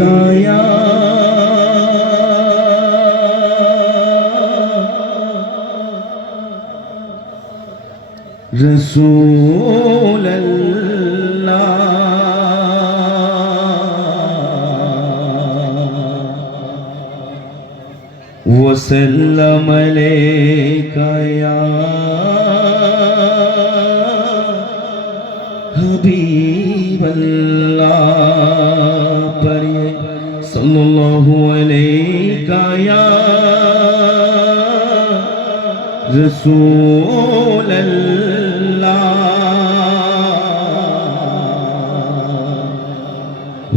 কায়া رسول الله وسلم عليك يا حبيب الله صلى الله عليك يا رسول الله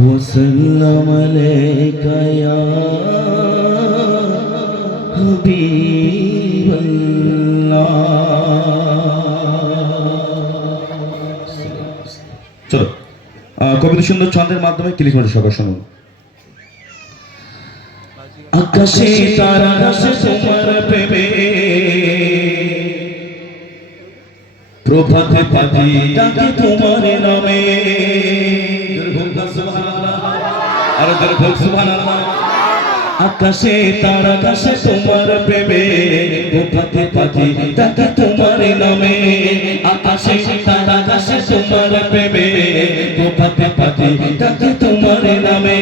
وسلم عليك يا حبيب الله চলো কবিতা সুন্দর ছন্দের মাধ্যমে ক্লিক করে সকাল শুনুন। আকাশে তারা আসে তোমার প্রেমে প্রভাতে পাখি ডাকে তোমার নামে আর জোরে বল সুবহানাল্লাহ। আকাশে তারা আসে তোমার প্রেমে প্রভাতে পাখি ডাকে তোমার নামে। আকাশে তারা আসে তোমার প্রেমে প্রভাতে পাখি ডাকে তোমার নামে।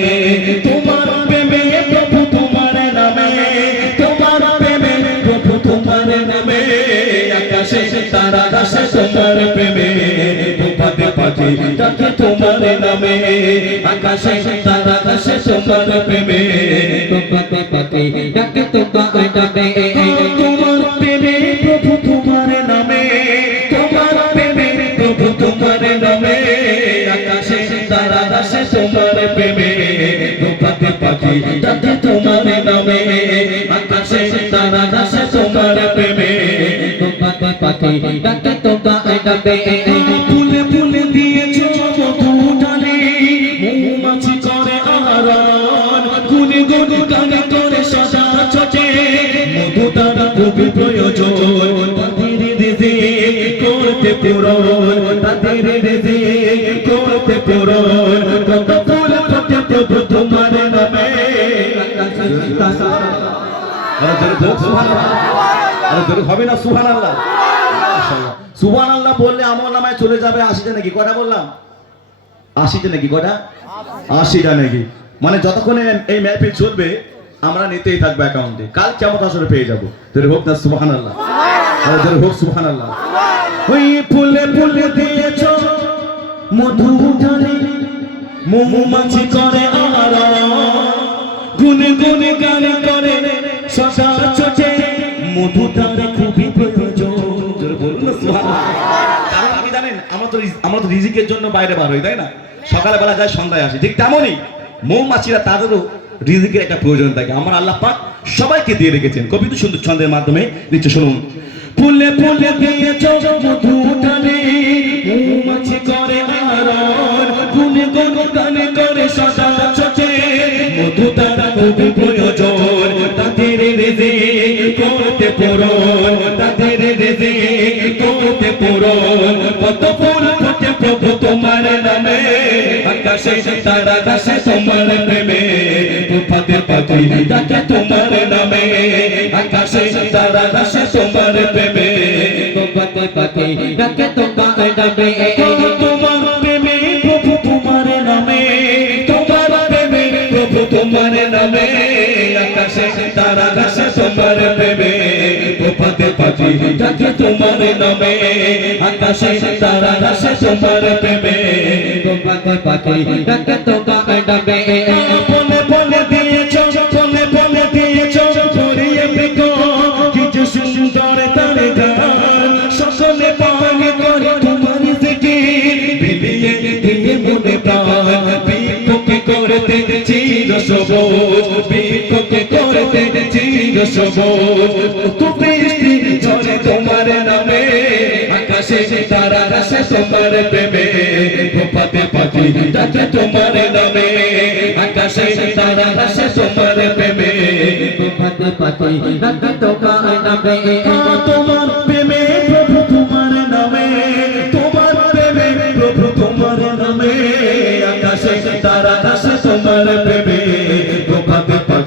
তোমার প্রেমে প্রভু তোমার নামে, তোমার প্রেমে প্রভু তোমার নামে। আকাশে তারা আসে তোমার প্রেমে প্রভাতে পাখি ডাকে তোমার নামে। আকাশে তারা আসে তোমার প্রেমে প্রভাতে পাখি ডাকে তোমার নামে। তোমার প্রেমে প্রভু তোমার নামে, তোমার প্রেমে প্রভু তোমার নামে। আকাশে তারা আসে তোমার প্রেমে প্রভাতে পাখি ডাকে তোমার নামে। আকাশে তারা আসে তোমার প্রেমে প্রভাতে পাখি ডাকে তোমার নামে। ফুলে ফুলে দিয়েছো মধু ডালে, মৌমাছি করে আহরণ, গুনে গুনে গানে করে সদা ছোটে। মধু তারা খুবই প্রয়োজন তাদের রিজিক করতে পূরণ, তাদের রিজিক করতে পূরণ। কত ফুল ফোটে প্রভু তোমার নামে। হবে না সুবহানাল্লাহ? সুবহানাল্লাহ বললে আমল নামায় চলে যাবে 80টা নাকি? কটা বললাম? 80টা নাকি? কটা? 80টা নাকি? মানে যতক্ষণ এই মাহফিল চলবে আমরা নিতেই থাকবো অ্যাকাউন্টে, কাল কিয়ামত আসরে পেয়ে যাবো। তোর হোক না সুবহানাল্লাহ, তোর হোক সুবহানাল্লাহ। ওই ফুলে ফুলে দিয়েছো মধু ঢালি, মৌমাছি করে আহরণ, গুনে গুনে গান করে সদা ছোটে। মধু তার খুবই প্রয়োজন। বলুন না সুবহানাল্লাহ। কারণ আমি জানেন আমরা তো রিজিকের জন্য বাইরে বার হই, তাই না? সকালে বেলা যায় সন্ধ্যায় আসি, ঠিক তেমনই মৌমাছিরা তাদেরও রিজিকের একটা প্রয়োজন থাকে। আমার আল্লাহ পাক সবাইকে দিয়ে রেখেছেন। কবিতা সুন্দর ছন্দের মাধ্যমে নিচে শুনুন। ফুলে ফুলে দিয়েছো মধু ঢালি, মৌমাছি করে আহরণ, গুনে গুনে গান করে সদা ছোটে। মধু তার খুবই প্রয়োজন তাদের রিজিক করতে পূরণ, তাদের রিজিক করতে পূরণ। কত ফুল ফোটে প্রভু তোমার নামে। আকাশে তারা আসে তোমার প্রেমে প্রভাতে পাখি ডাকে তোমার নামে। আকাশে তারা আসে তোমার প্রেমে প্রভাতে পাখি ডাকে তোমার নামে। তোমার প্রেমে প্রভু তোমার নামে, তোমার প্রেমে প্রভু তোমার নামে। আকাশে তারা আসে তোমার প্রেমে প্রভাতে পাখি ডাকে তোমার নামে। আকাশে তারা আসে তোমার প্রেমে প্রভাতে পাখি ডাকে তোমার নামে। বলে বলে দিয়েছো, বলে বলে দিয়েছো ছড়িয়ে বিকো কিছু সুন্দর তার গান। সকলে পানি করে তোমার জিকির, বিলিয়ে দিয়ে মনে প্রাণ। বিক্ষোভে করতে চির সবুজ, বিক্ষোভে করতে চির সবুজ। বৃষ্টি ঝরে তোমার নামে। আকাশে তারা আসে তোমার প্রেমে প্রভাতে পাখি ডাকে তোমার নামে। আকাশে তারা আসে তোমার প্রেমে প্রভাতে পাখি ডাকে তোমার নামে। তোমার প্রেমে প্রভু তোমার নামে, তোমার প্রেমে প্রভু তোমার নামে। আকাশে তারা আসে তোমার প্রেমে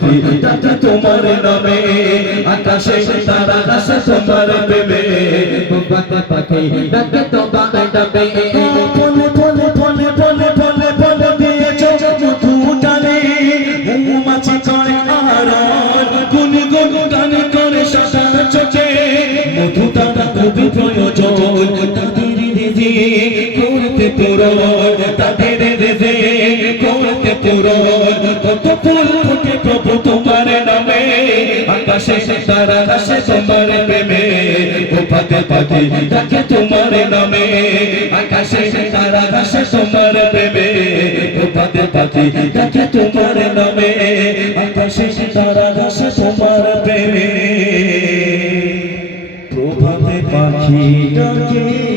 পাখি ডাকে তোমার নামে আকাশে তারা গাছে তোমার প্রেমে প্রভাতে পাখি ডাকে তোমার নামে ফলে ফলে ফলে ফলে ফলে ফলে দিয়েছ মধু টানে মৌমাছি করে আড়াল গুন গুন গান করে সাদা চোখে মধু টানা খুবই প্রয়োজন তাদের রেজে করতে পূরণ তাদের রেজে করতে পূরণ কত ফুল ফোটে প্রভু তোমার নামে আকাশে তারা গাছে তোমার প্রেমে প্রভাতে পাখি ডাকে তোমার নামে আকাশে তারা গাছে তোমার প্রেমে প্রভাতে পাখি ডাকে তোমার নামে আকাশে তারা গাছে তোমার প্রেমে প্রভাতে পাখি ডাকে